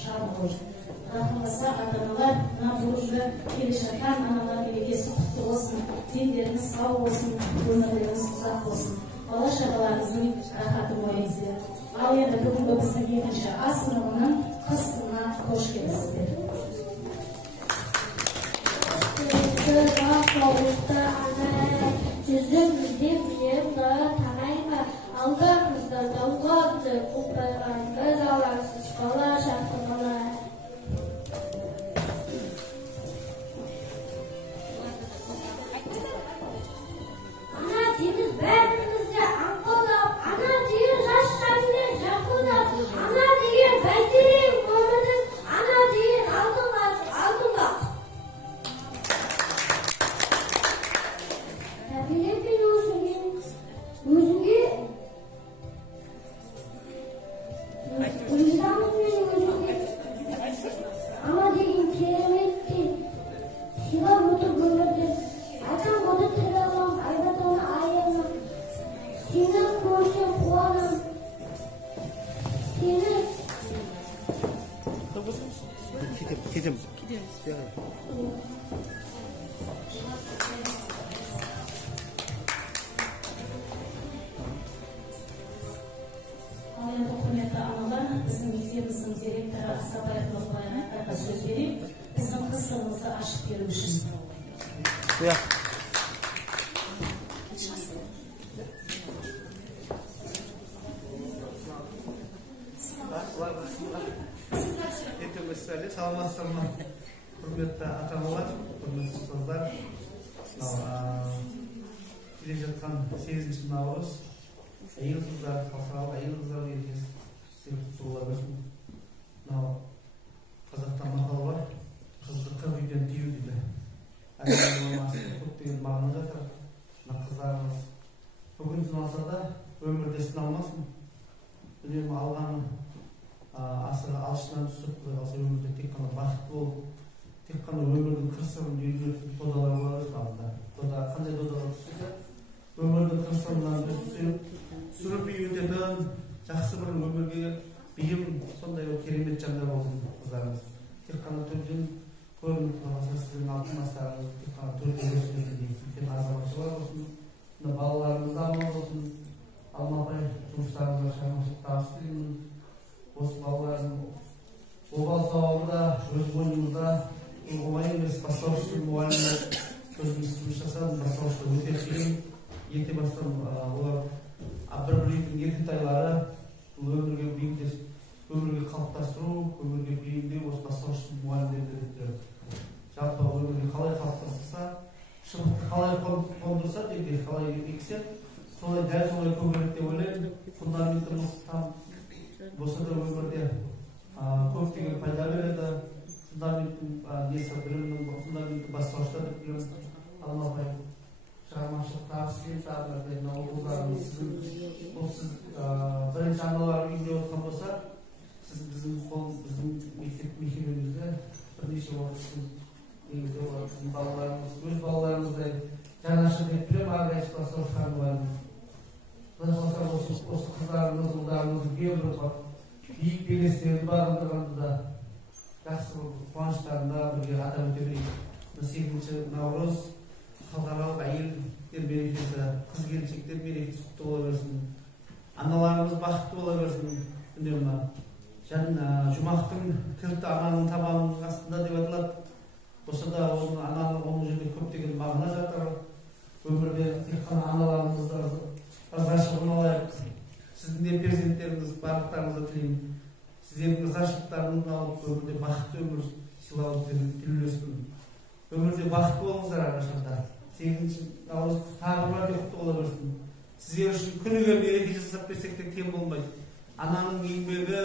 шағылып рахмаса ата-аналар бұл уже келе жатқан аналар мерекесі құтты болсын, дендеріңіз сау болсын, өмірлеріңіз ұзақ болсын, бала шағаларыңыздың рахаты мойныңызда. Ал енді бүгінгі біздің екінші ас сыныбының қыз сыныбына қош келдіңіздер. Жүзімізде білем танайма, алдарыңызда дауғады құлпайған біз аларсыз бала шақырмала. Ана деңіз бәрімізде аңқылдап, ана деген жас шаммен жақылдап, ана деген бәйтерек өмірдің, ана деген алдыңға. Тәбелеппен өзіңе ризамызбен өзіңе ана деген кереметтен сыйлап отыр өмірді. Айтам оны тіл алам, айбатаны аямам, сені көрсем қуанам, сені кетем. Ал енді құрметті аналар, біздің мектебіміздің директоры Сабай Тоғбайға сөз берейік, біздің қыз сыныбымызды ашып беру үшін. Саламатсыздар ма, құрметті ата-аналар, құрметті ұстаздар. Келе жатқан 8-ші наурыз әйел қыздар, халықаралық әйел қыздар мерекесі құтты бола берсін. Мынау қазақтан мақал бар, қызды 40 үйден тыю дейді. Көптеген мағына жатыр. Мына қыздарымыз бүгін сыналса да өмірде сыналмасын. Үнемі алған асырға алшынан түсіп құдай қалса өмірде тек қана бақытты болып, тек қана өмірдің қыр-сырын үйренетін додалар бола берсін алдында. Дода қандай додаға түссе, өмірдің қыр-сырынан сүріп үйрететін, жақсы бір өмірге бейім, сондай керемет жандар болсын қыздарымыз. Тек қана төрден көрініп қаласа сіздің алтын астарыңыз тек қана төрде өсіреді үлкен азаматшылар болсын, балаларымыз аман болсын. Алмапай жұмыстарыңызға шығармашылық табыс тілеймін. Осы балалардың обал сауабы да өз мойнымызда, оңай емес, бастаушысы мұғалімдер өзіміз жұмыс жасадым, бастаушысы өте қиын. Ерте бастан олар бір-бір үйдің ертетайлары өмірге бейімдес, өмірге қалыптастыру, өмірге бейімдеу осы бастаушысы мұғалімдерді. Жалпы өмірге қалай қалыптастырса, шыбықты қалай қондырса, жерге қалай ексе, солай дәл солай көбірек деп ойлаймын. Фундаментіміз там болса да өмірде көптеген пайда береді. Фундаменттің несі білімнің фундаменті бастаушыда деп білеміз. Алмапай шығармашылық табыс тілеймін. Тағы бірдей мына оқуларыңыз сіз бірінші аналар үйінде отқан болса, сіз біздің мектеп мекемемізде бірнеше уақыттың негізде олар біздің балаларымыз, өз балаларымыздай жанашыр деп білемін. Әрқайсысы бастаушылар мұғаліміз. Құдай қаласа осы қыздарымыз, ұлдарымыз үлкен бір биік белестерді бағындырғанды да жақсы қуаныштарында бірге атап өте берейік. 8-ші наурыз халықаралық әйелдер мерекесі, қыз-келіншектер мерекесі құтты бола берсін. Аналарымыз бақытты бола берсін. Үнемі жұмақтың кілті ананың табанының астында деп айтылады. Болса да оның жерде көптеген мағына жатыр. Өмірде тек қана аналарымызды ырзашылығын алайық. Сіздің де перзенттеріңіз барлықтарыңызды тілеймін. Сіздердің ырзашылықтарыңызды алып, өмірде бақытты өмір сыйлауды тілеулеспін. Өмірде бақытты болыңыздар арашылықта. 8-ші наурыз тағы бір мәрте құтты бола берсін. Сіздер үшін күніге мереке жасап берсек те кем болмайды. Ананың еңбегі,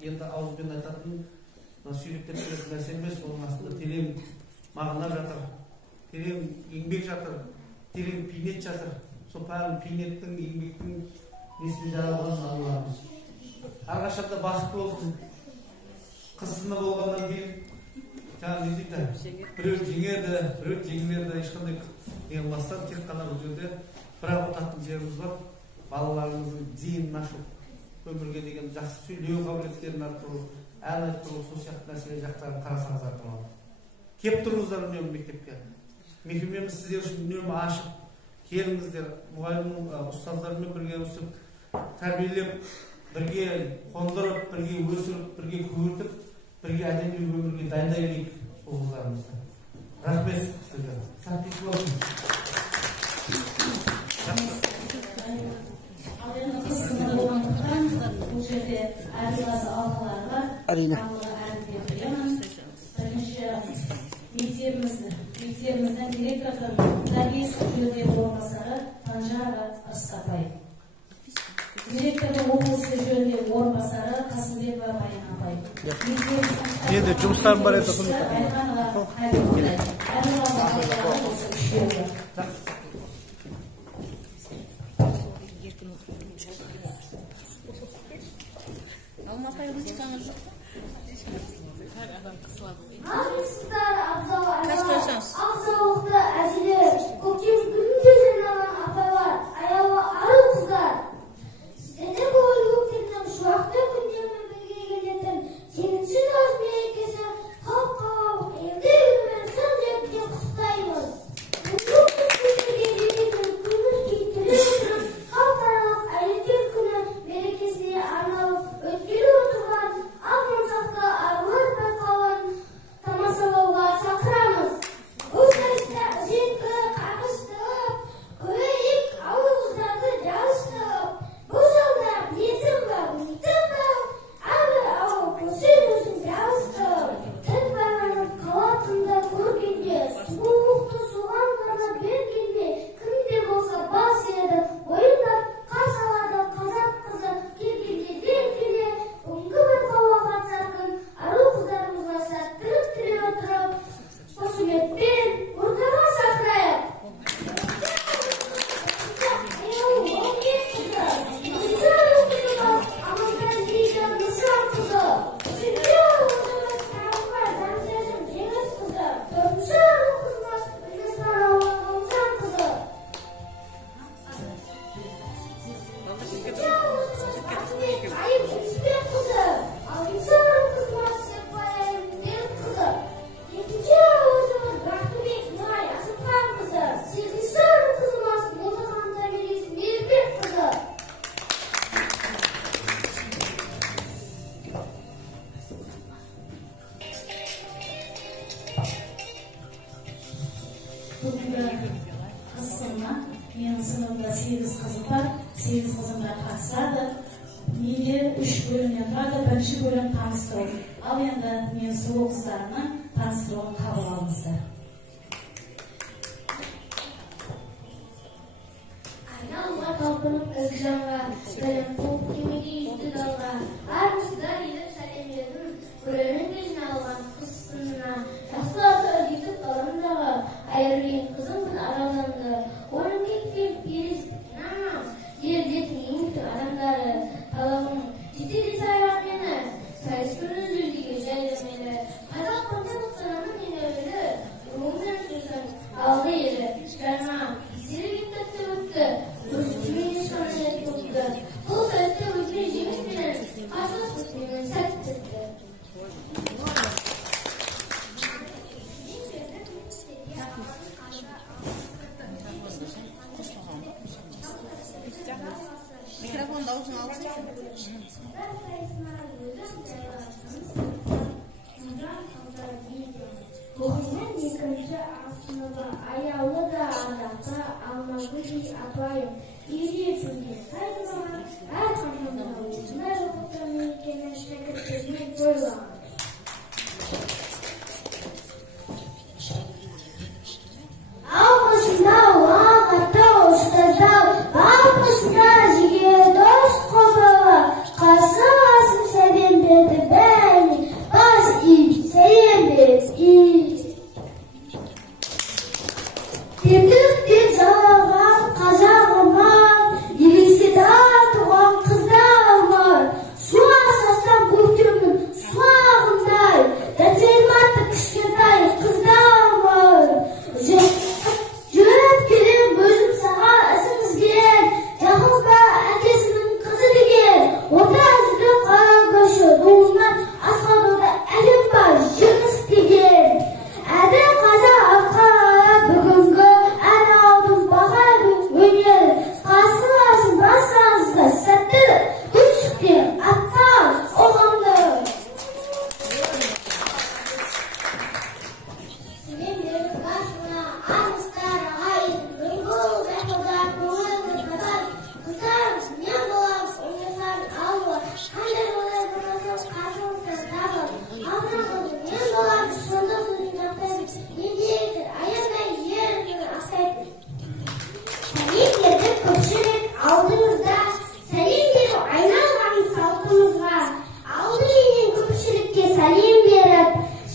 енді ауызбен айтатын, сүйректеп беретін нәрсе емес, оның астында терең мағына жатыр, терең еңбек жатыр, терең пейнет жатыр. Сол пейнеттің, еңбектің несіне жаралған аналарымыз. Әрқашанда бақытты болсын. Қысыны болғаннан кейін, жаңа не дейді, біреу жеңеді, біреу жеңілерді, ешқандай ең-бастан, тек қана бұл жерде бір-ақ отатын жеріміз бар. Балаларымыздың зейінін ашу, өмірде бақытты болсын. Сіздердің ырзашылықтарыңызды, өмірге деген жақсы сөйлеу қабілеттерін арттыру, ән айттыру, сол сияқты нәрсе жақтарын қарасаңыз арқылы. Кеп тұрыңыздар үнемі мектепке. Мекемеміз сіздер үшін үнемі ашық. Келіңіздер, мұғалімнің ұстаздарымен бірге өсіп, тәрбиелеп, бірге қондырып, бірге өсіріп, бірге көрітіп, бірге әдемі өмірге дайындай берейік сол қыздарымызды. Рахмет сізге. Сәттілік болсын. Ал енді қысымда болғандықтан бұл жерде әрқиласы алқалар бар. Әрине. Әрінде білемін. Бірінші мектебіміздің директордың тәрбиесі жөніндегі орынбасары Танжара Астапай. Директордың оқу ісі жөніндегі орынбасары Қасымбекова Майна апай. Енді жұмыстарым бар еді. Абзалықты әзілер, көктем күнінде жиналған апайлар, аяулы ару қыздар. Сіздердің көңіл көктерінің шуақты күндермен бірге келетін сегізінші наурыз мерекесі халықаралық әйелдер күнімен шын жүректен құттықтаймыз. Бұл күндерге жететін күміс күйттері отырып, халықаралық әйелдер күні мерекесіне арналып өткелі отырған ақ мансапты арулар байқауын тамашалауға шақырамыз. Бұл сайыста үзеңгі, қағыстырып, көйлек, ауыл қыздарды жарыстырып, бұл жолда білетін ба, білетін ба, әрбір ауыл көсен-көсен жарыстырып, тіл байланып қалатынды көргенде, сұлулықты соған ғана бергенде, кімде болса бас еді, ойындап, қарсы алады қазақ қызы, келгенде дем келе, бүгінгі байқауға қатысатын ару қыздарымызға сәттілік тілей отырып, қошеметпен ортаға шақырайық. Бүгінгі қысымға менің сыныбымда 8 қызым бар, 8 қызым да қатысады. Менде 3 бөлімнен тұрады, бірінші бөлім таныстыру. Ал енді мен сұлу қыздарының таныстыруын қабыл алыңыздар. Айналға талпынып ізжанға, білім қуып кемеге үйді далға, әр қыздар еліп сәлемдерін, көрермен көзіне алған қыз сынына, жақсыларды үдетіп орындағы, айырген қызымын араланды, орын кеткен перестің анам, елдетін еңді адамдары, талағым жетеді сайрап мені, сайыс күні жүрдегі жайлы мені, қазақ қонтанықтанамын мен өлі, руымен сөзін алды елі, жаңа, сергек тәтті өтті, өзімен ешқаны етті өтті, бұл тәтті өткен жеміс менен, қашық өтменен сәтті өтті. Mikrofon da uzun alsın. Bugünden екінші асынығы аяулы да ардақты Алмагүл апайым үйретуге қайдыма әрқашанда өзіне жоқтан мекені шәкірттермен тойлаған. Алғысында уағатта ұстаздау, алғысында жігер дос қобығы, қасым асым сәлем берді бәріне, бас иіп сәлем берді. Тетік деп жалаған қазағыма, елестеді туған қыздарыма, су асасам көктемнің суа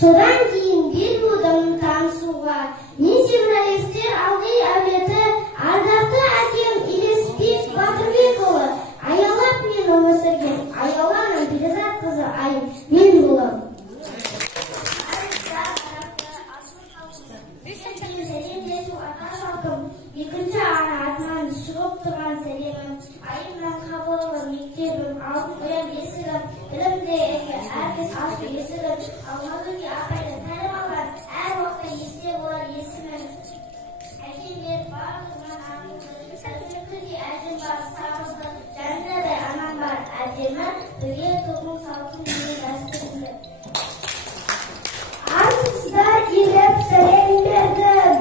Sodan keyin bel bo'ldim tanisuga. Men jurnalistlar aldiy avliyati ardaqli akem Ilesbek Batirbekova. Ayollar meni o'sirgan. Ayollarning Prezident qizi ayim men bo'laman. Ikkinchi aratman chiqib turgan salimim. Ayim bilan qabul mektebim olib qo'yib esigim. Bilimda herkes aşkı esigim. Allohning aqli tanimalar har vaqtda esda bo'lar esimim. Akim ber barlig'ini aqlim. Sabirli ajim bor sabr. Jannada anam bor ajimi. Birga to'g'ri savoqni nasib Arsizda kelib salam berdim.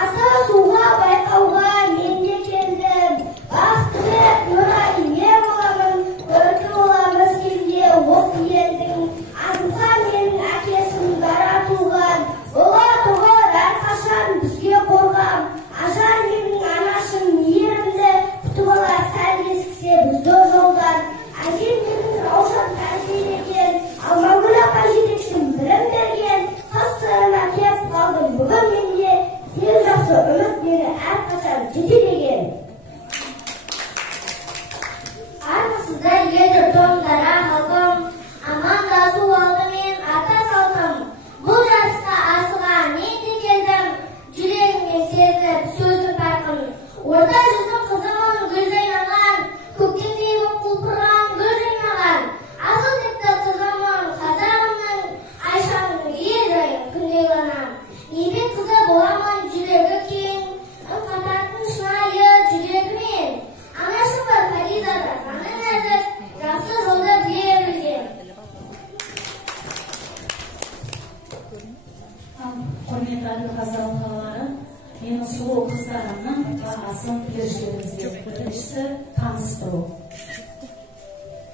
Ata suğa bayqavga mende keldim. Baxtli nurali yer bo'laman. Ko'rki olamiz kelge o'q yerdim. Azimqa mening akesim dara tug'an. Ola tug'ar qachon bizga qo'rg'am. Azar mening anashim yerimda. Kutubalar sal eskise bizga yo'ldan. Ajim mening ravshan tarbiyagan. Almagula qajetekshim bilim bergan. Qasrima kelib qoldim bugun menga. Yıllarsa ümit beni her kaçan titiligen. Arkasında yedir tonlara halkım. Aman da su oldu men ata saltım. Bu yaşta asığa neydi geldim. Yüreğimi sezip sözüm farkım. Orada yüzüm kızımın gülden yalan. Kökten deyip kulpırgan gülden yalan. Asıl dipte kızımın kazağımın. Ayşamın yedir küneylanan. Yebek kızı boğamın yüreği keng. Katartın şınayı yüreğimin. Anlaşım var Fariza'da. Kanın nerede? Yası rolda diyebilgen. Құрметті қазалықталары, менің сұлу қыздарымның бағасын беріштеріңізге. Біріншісі таныстыру.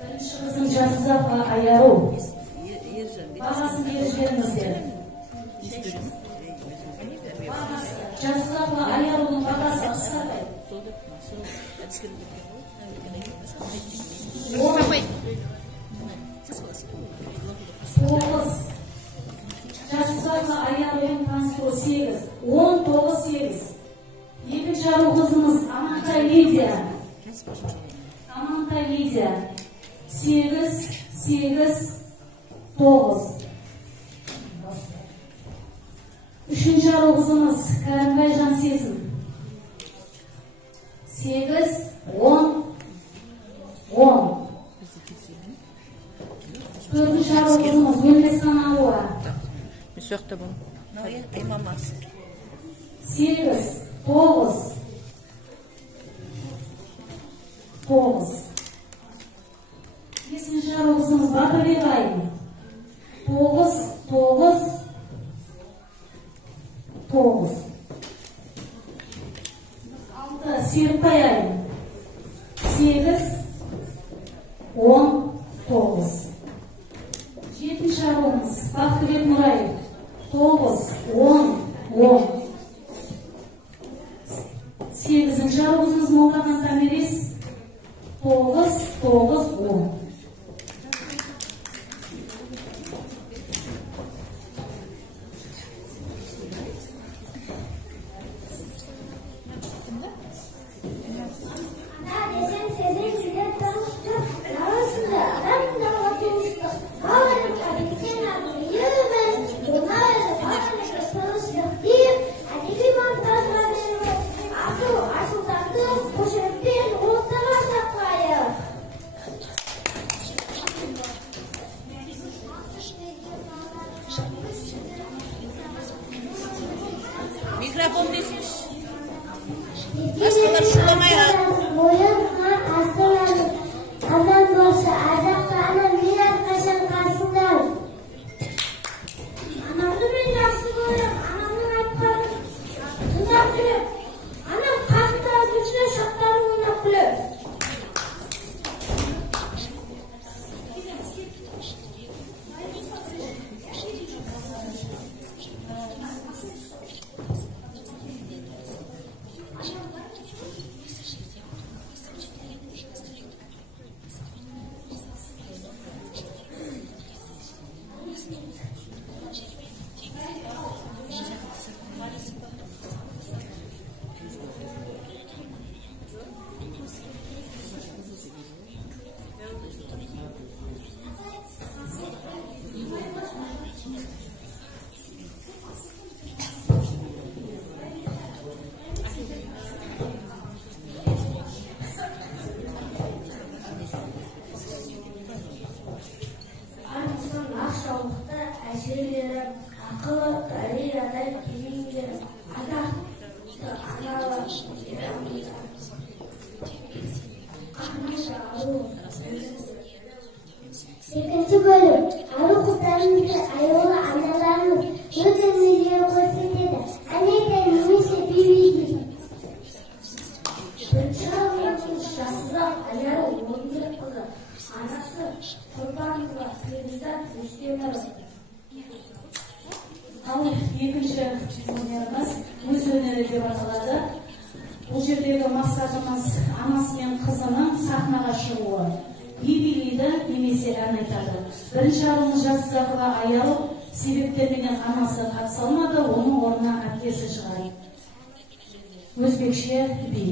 Бірінші қызым Жасұзақова Аяру. Бағасын беріштеріңізге. Жасұзақова Аяруның бағасы қысқадай. 9. Жасұзақова Аяруның таныстыру 8. 19-8. Екінші ару қызымыз Амантай Лидия. 8-9. Üçüncü arı kızımız Kәрімбай Жансезім. 8-10-10. Төртінші ары кызымыз Өлмесхан Ауа. 8-9. Бесінші ары кызымыз Батырбек Айым. 9-9. 6. Serpay Ayım. 8-19. 7. arımız Bahtibek Nurayım. 9-10-10. 8. arımız Moldakan Tameris. 9-9-10. Mikrofon desmiş. Başkaları şulamaya. Boyun har asılan. Adam bolsa azapta anam mirat kaşan kalsınlar. Anamdı ben yaxşı koyuyorum. Anamın aytqanı tuzak bilip. Anam qasıda güçlü şaqlarını oynap bilip. әжелерім, ақылы, дариядай келеңдерім, атақты аналар, Екінші бөлім. Ару қыздарының аяулы аналарының өз өнерлерін көрсетеді. Әнекей немесе бейбейді. Бірінші арулардың жасырақ аяулы өндіріп қызы. Анасы Құрбанова Перизат Рүстемова. Ал екінші өнеріміз өз өнері деп аталады. Бұл жердегі мақсатымыз анасы мен қызының сахнаға шығуы. Би билейді немесе ән айтады. Бірінші арумыз жасұзақова аялып, себептерменен анасы қатыса алмады, оның орнына әпкесі шығады. Өзбекше би.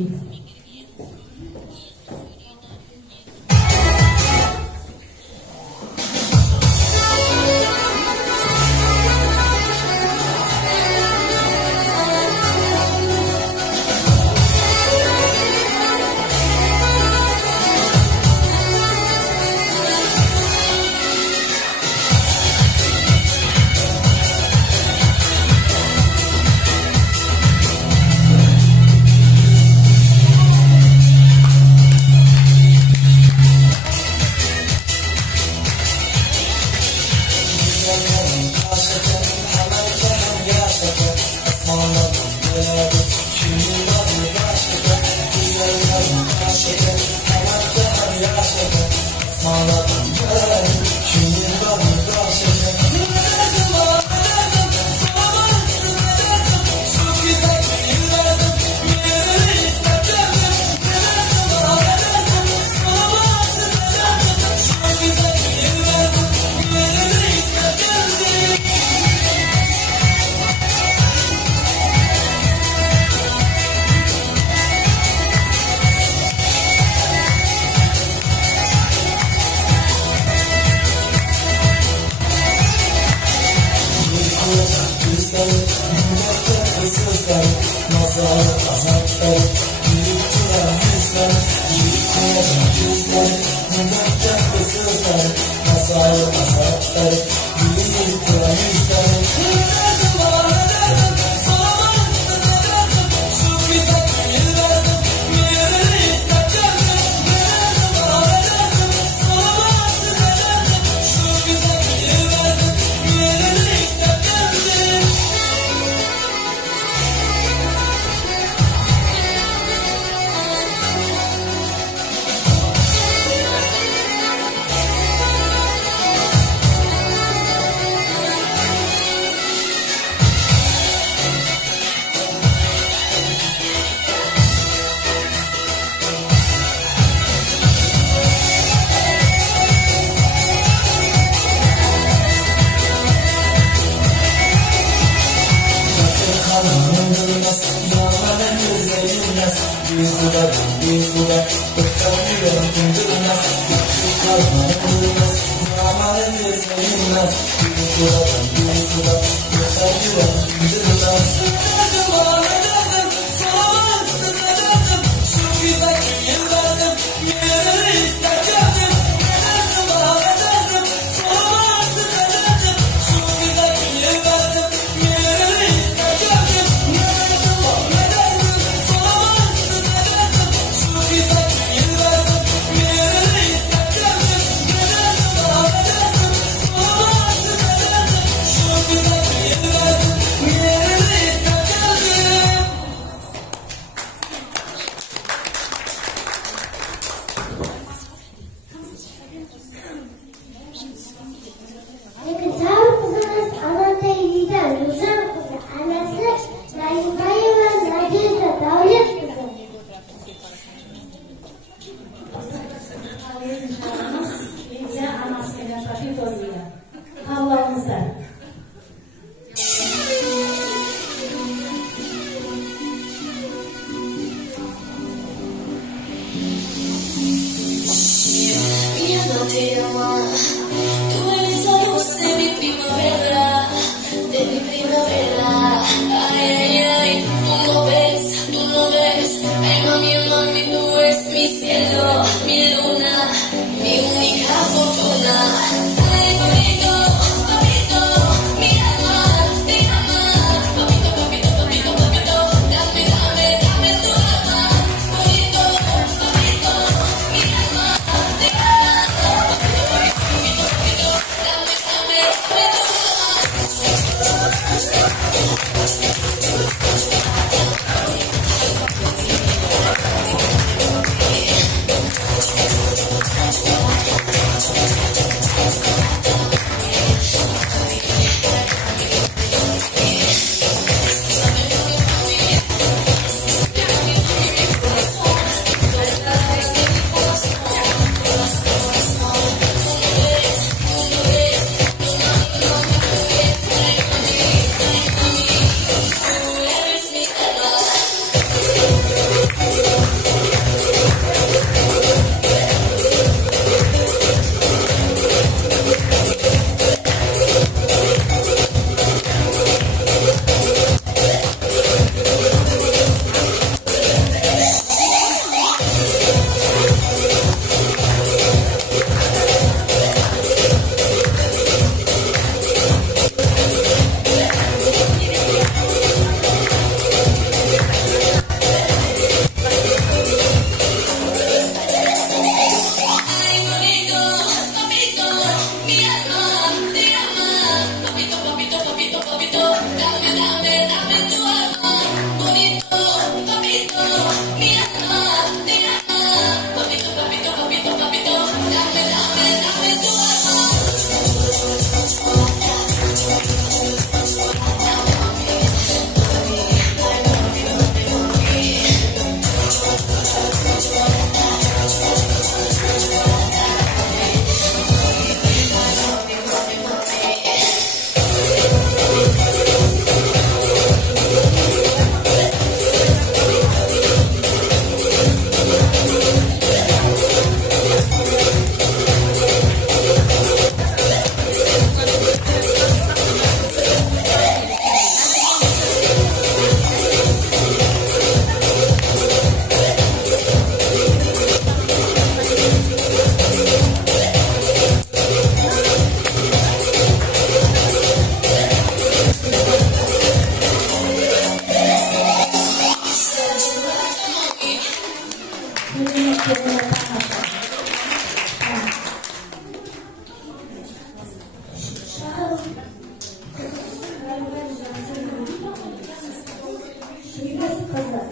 Şives kızı,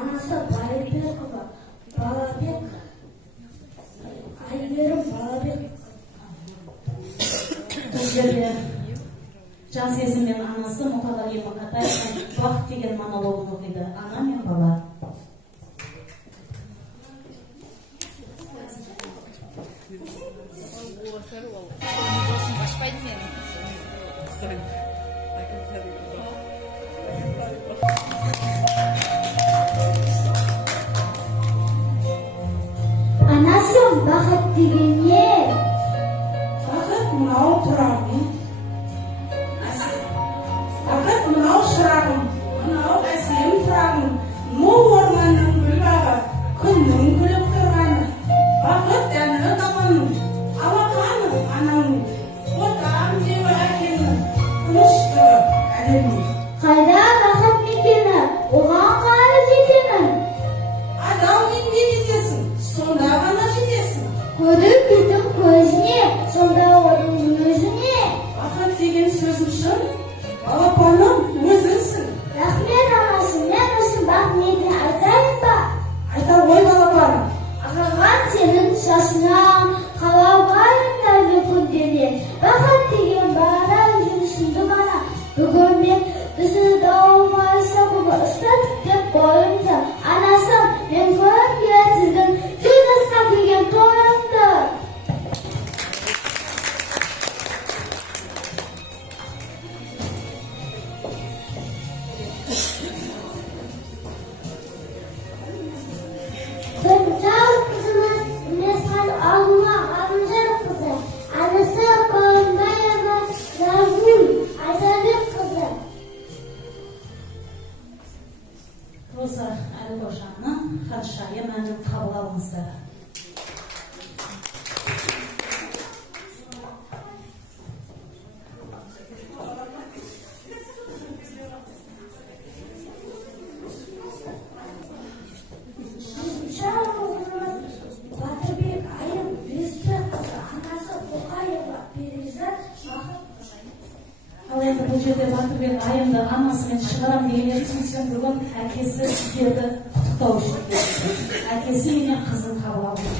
anası Bayırberkova, Balabek, Ayber'im Balabek. Бұл жерде жас есіммен анасы Мұқағали Мақатаевтың бақыт деген монологын оқиды. Ана мен бала. Anasım bақыт деген не? Бақыт мынау тұрағым, бақыт мынау шырағым, мынау әсем тұрағым, мол орманның гүл бағы, күннің күліп тұрғаны, бақыт дәні табаның, алақаны ананың, отан деуі әкенің, тыныштығы әлемнің. Қайда бақыт мекені, оған қалай жетемін? Адал еңбек етесің, сонда ғана жетесің. Көріп бетін көзіне, сонда оның өзіне. Бақыт деген сөзім шын, балапаным өзіңсің. Рахмет анасы, мен үшін бақметіне айтайын ба? Айта ғой балапаным. Ағаған сенің шашынан, қалабайымдарды күндерден. Бақыт деген бара жүрсінді бана. Бүгін мен бізді дауылмайса бұғы ұстатып деп бойымды. Анасым, мен көрге сіздің жүз асқа келген тойымды. Kırmızı kızımız Mesal Alma Amca kızı. Anası Kolmayeva Nazgül Ayzabek kızı. Роза Әлқожаның ханшайым әнін қабыл алыңыздар. Батырбек Айым Бесбек кызы. Анасы Тоқаева Перизат Бақыт кызы. Ал енді бұл жерде Батырбек айымды анасымен шығарам дегеннен түсінсем бүгін әкесі сіздерді құттықтау үшін келді. Әкесі менен қызын қабыл алды.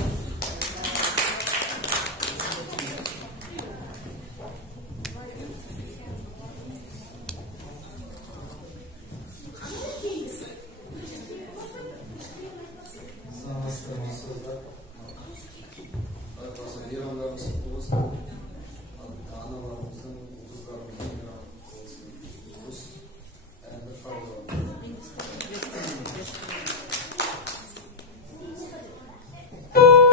Thank you.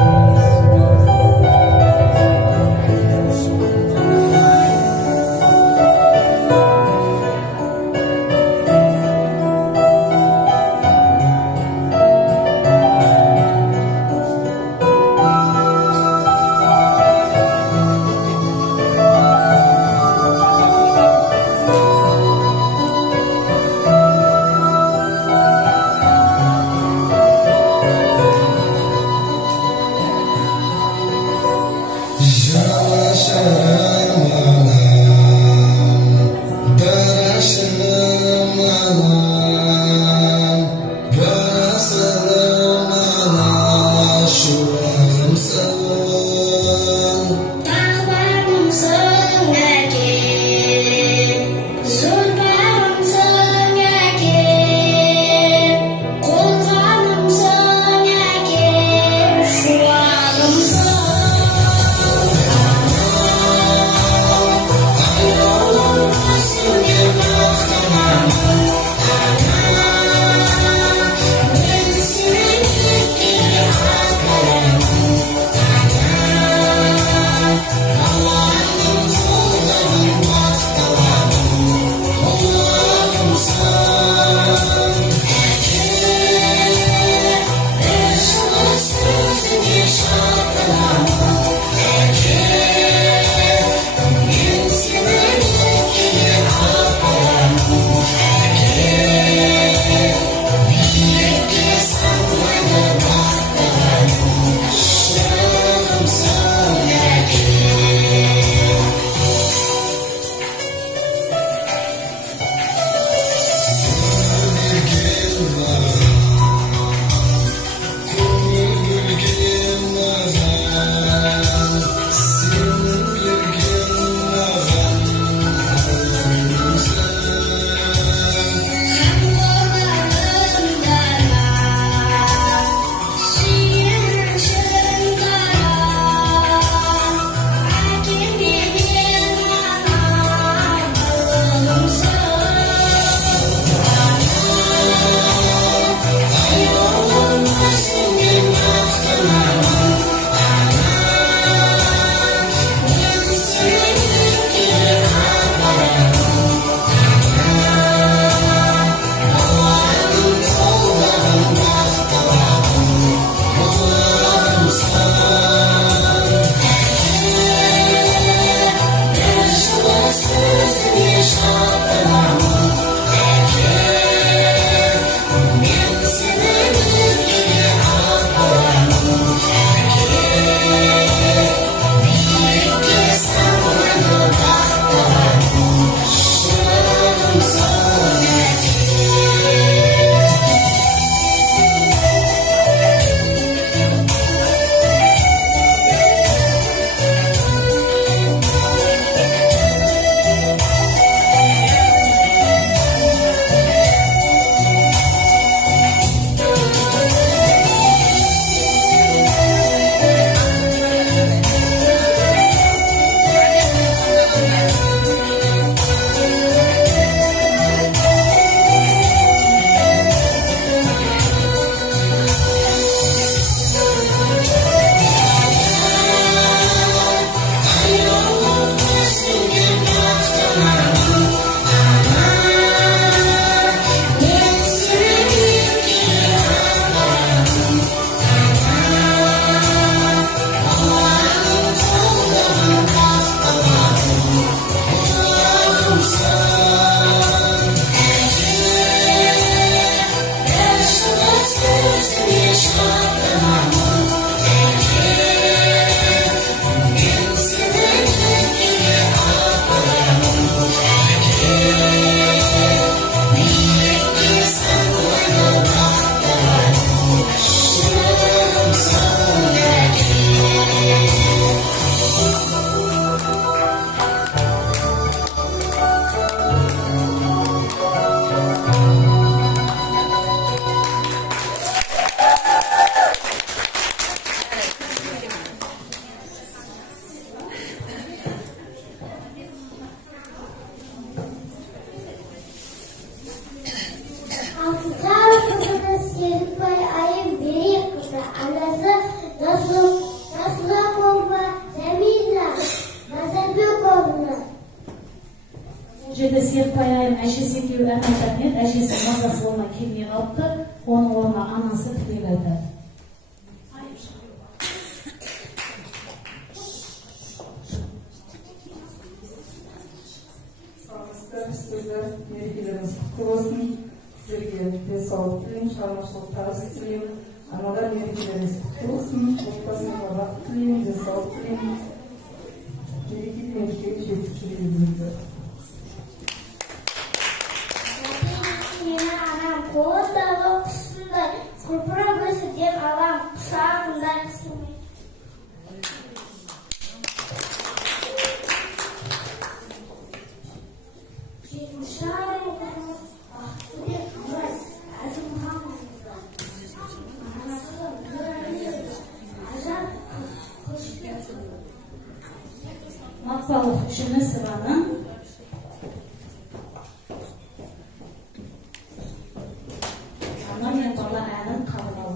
жерде Серікбай әжесі екеуі ән айтатын еді, әжесі мазасы болмай келмей қалыпты, оның орнына анасы тілек айтады. Sizler merkelerimiz kutlu olsun. Sizlerge denсаулық тілеймін, шығармашылық табыс тілеймін. Аналар мерекелеріңіз құтты болсын. Отбасыңызға бақыт тілеймін, денсаулық тілеймін. Мерекелі мерекеге жетіп жүргеніңізді. Менің анам қолындағы құсындай, құлпырап өсіп деп алам құшағындай қысылмай. Matbalık üçüncü sıranın ana men bala ənin kabul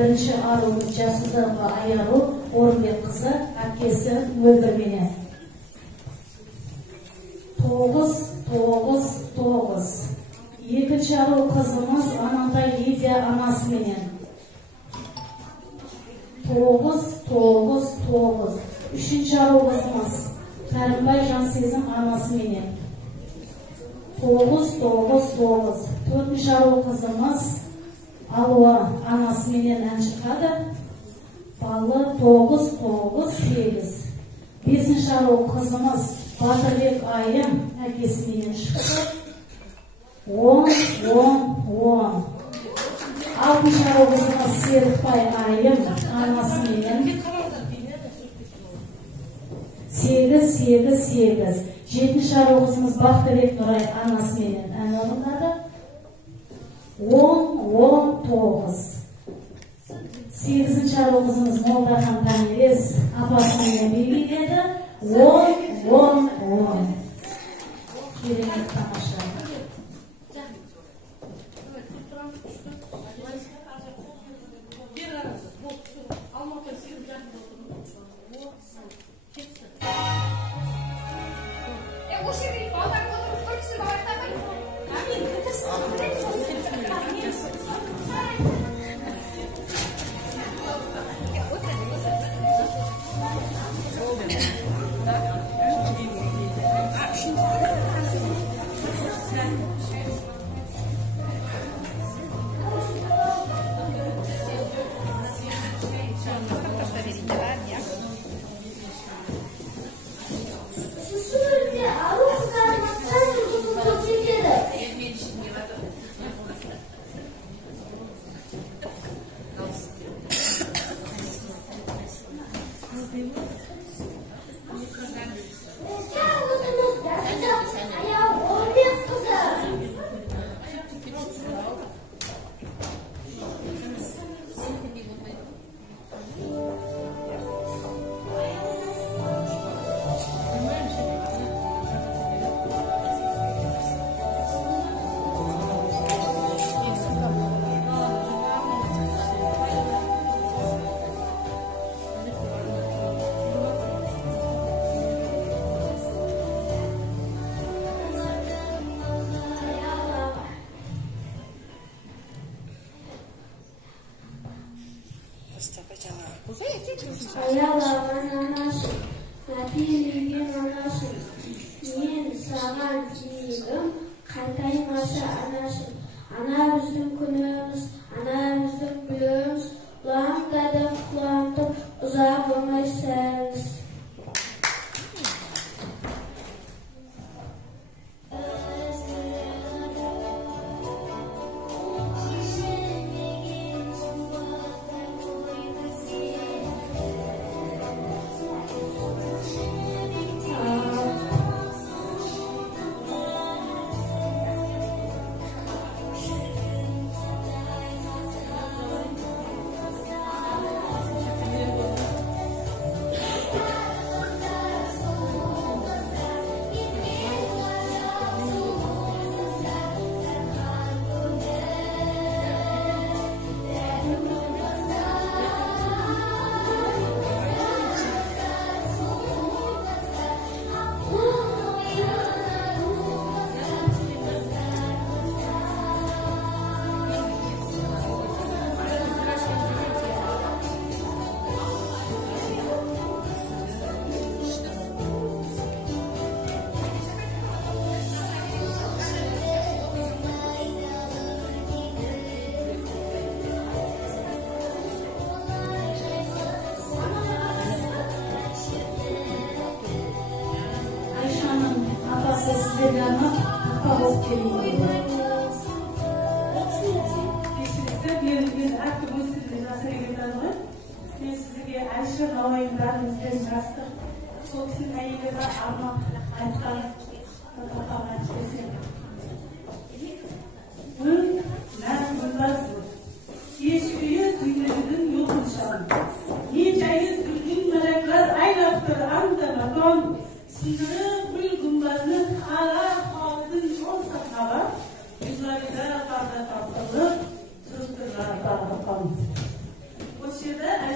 birinchi aruvimiz Jasuzova Ayaru O'rinbek qizi, akasi o'ldirmeni. 9. Ikkinchi aruv qizimiz Anantay Lidiya anasi menen. 9. Üçüncü aruv qizimiz Karimboy Jansezim anasi menen. 9. Dördüncü aruv qizimiz Alva anası menen anchi qadi. Balı 9. Beşinchi aruv qizimiz Badirbek ayım akasi menen chiqdi. 10. Altıncı aruv qizimiz Serikboy ayım anasi menen. 8. Жетінші aruv qizimiz Baxtibek Nuray anasi menen ana o'rinladi. 10. 8. aruv qizimiz Moldaxon Tanires apasi menen belgiladi. 10. Kerak tomosha. Ayağlaman anasın, Nabi'nin anasın, men sağan ciğerim, kantayması anasın. Ana bizim günümüz, ana bizim gülümüz, kulağımdadır, kulağımdır, uzak olmaysanız.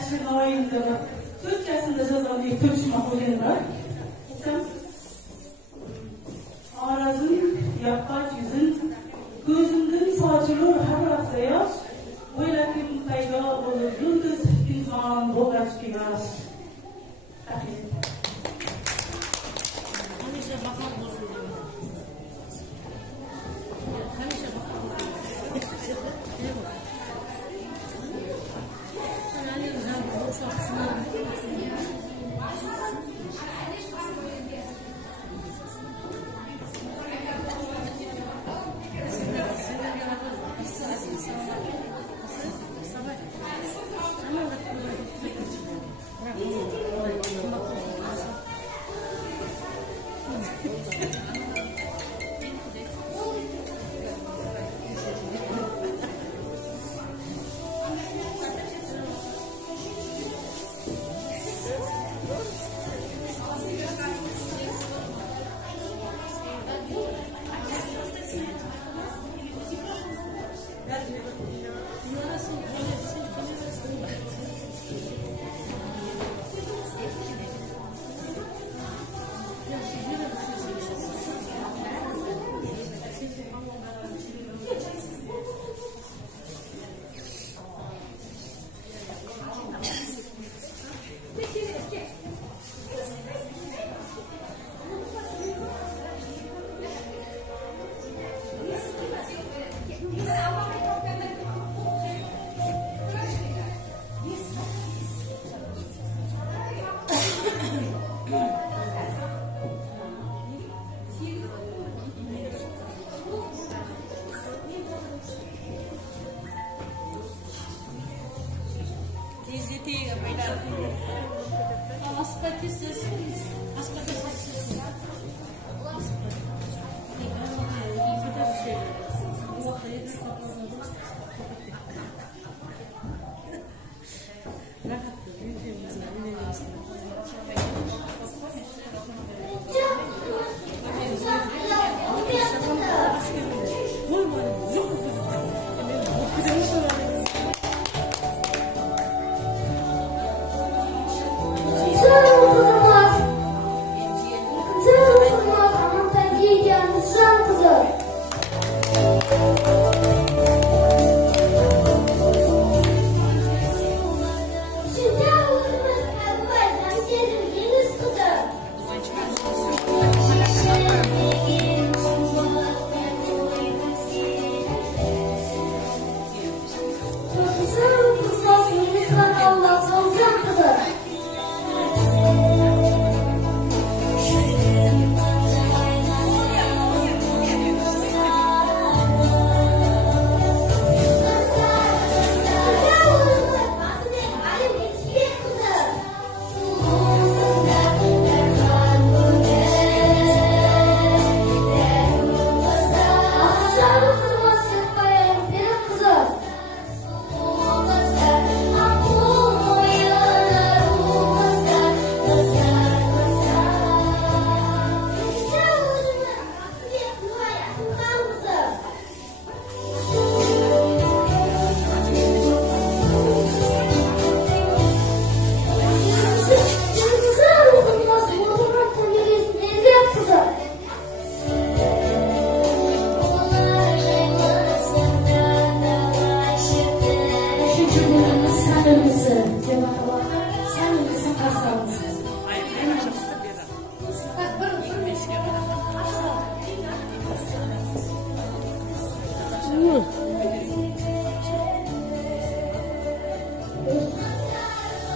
yaxshi noyinda 4 yaşında yazan bir Türkçe makalem var. Arazın, yapkaç yüzün, gözümden saçılır her hafta yaş, oylakim kayga olur yıldız, insan boğaç güneş.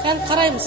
Ben karaymış.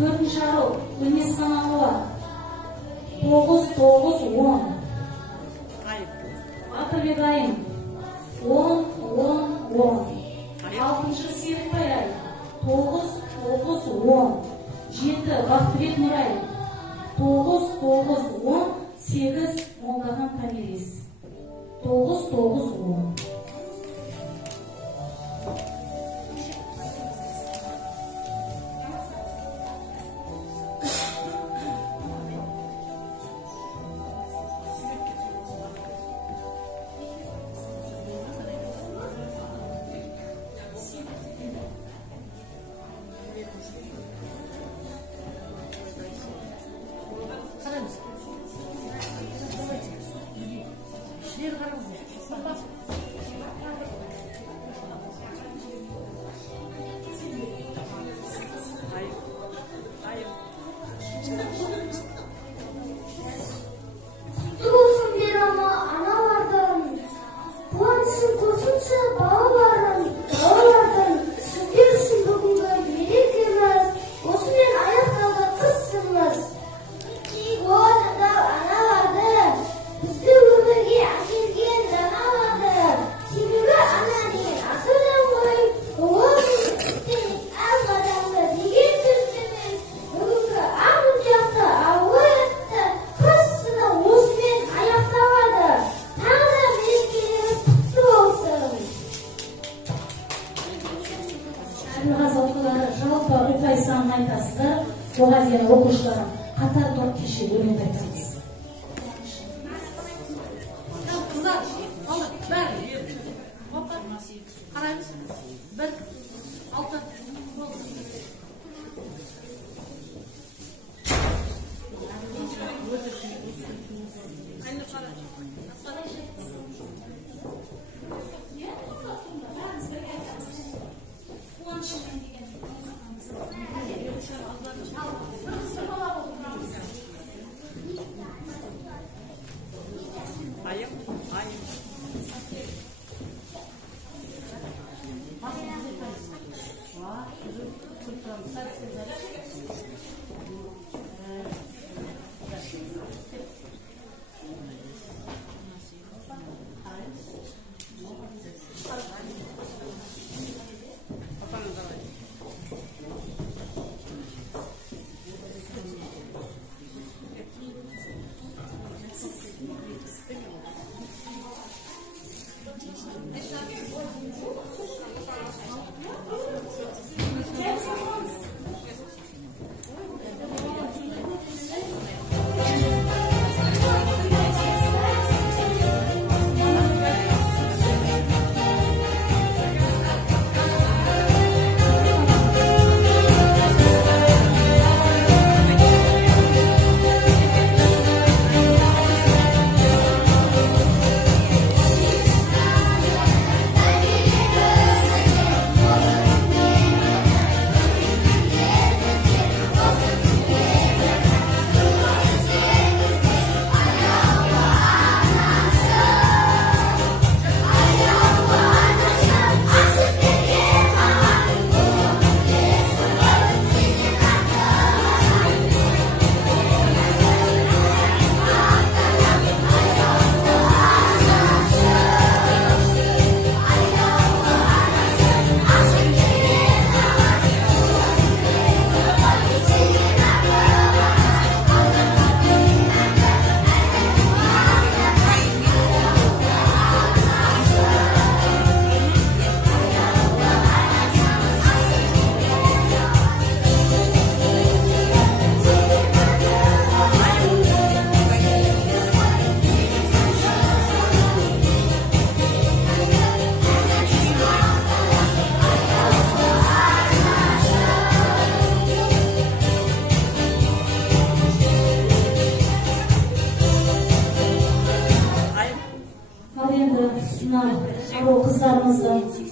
Dördüncü arı, Güneş kanalı var. 9, 9, 10. Батырбек 10, 10, 10. 6-шы Серікбай ай 9, 9, 10. 7 Бақтыбек Нұрай 9, 9, 10. 8 Молдахан Тамирис 9, 9, 10.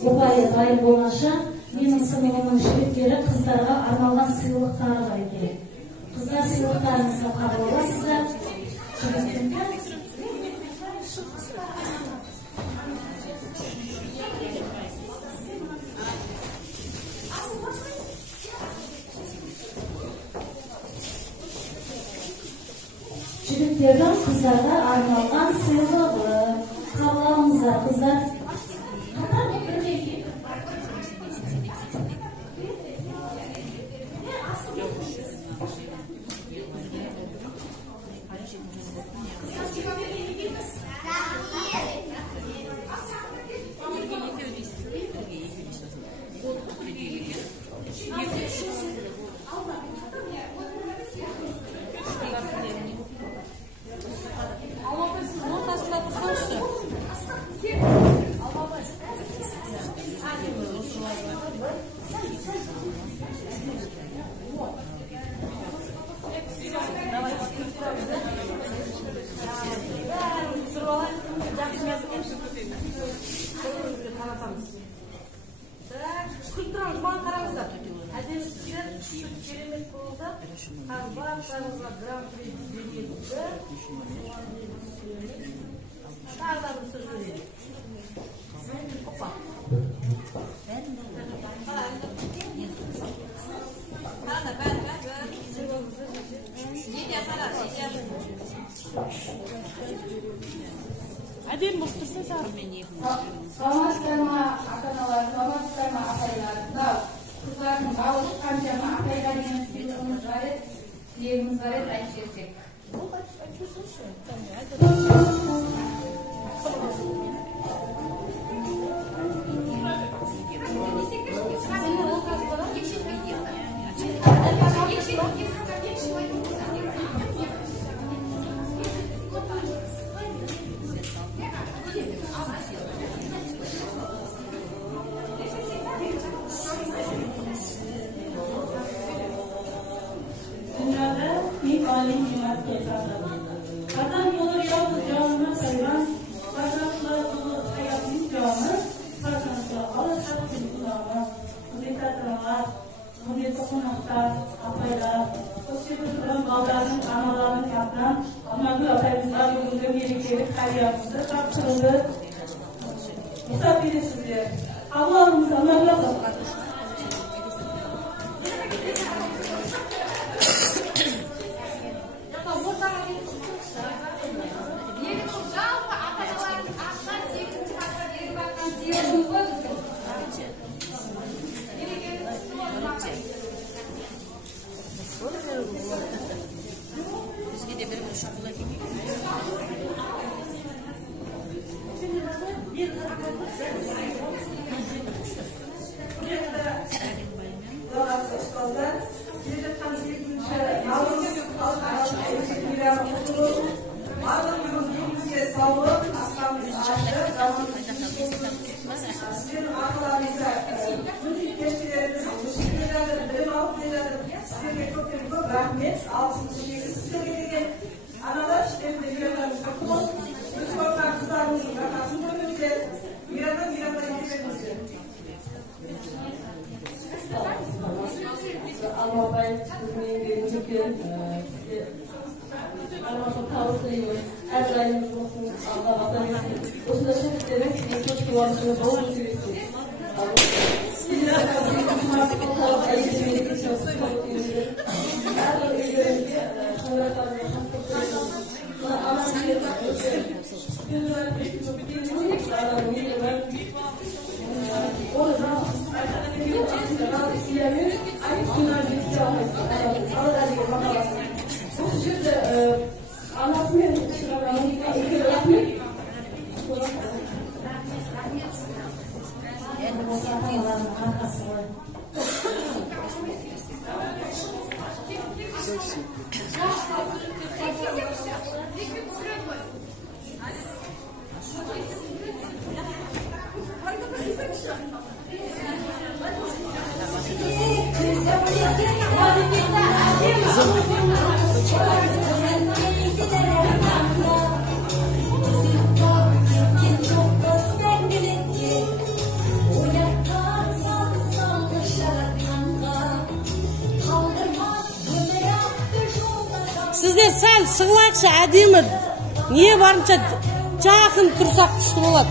ұпайы дайын болғанша менің сыныбымның жігіттері қыздарға арналған сыйлықтары бар екен. Қыздар сыйлықтарыңызды қабыл аласыздар. Жігіттердің қыздарға арналған сыйлығы. Kavgamızlar kızlar. Adil mutlusun sen. Salamatsızlarma ata-analar, salamatsızlarma apaylar. Da kızların balığı kançama apaylar yine sizlerimiz var et, diğerimiz var et, ayıp etsek. Dünyada bir alim nimet getirdi. Kazan yolu yalnız canına sayılan, kazançla dolu hayatın canı, kazançla alır hakkın kulağına, kudret atıranlar, kudret okunaklar, apaylar, koşuyoruz baldarın, analarının yapılan, ama bu apayımızlar yolunda gerekleri kariyatımızda kaptırıldı. Misafiri sizler. Allah'ımız Allah'la bakar. Sizler sal sığlakça әдемі не барынша жақын тұрсақ күшті болады.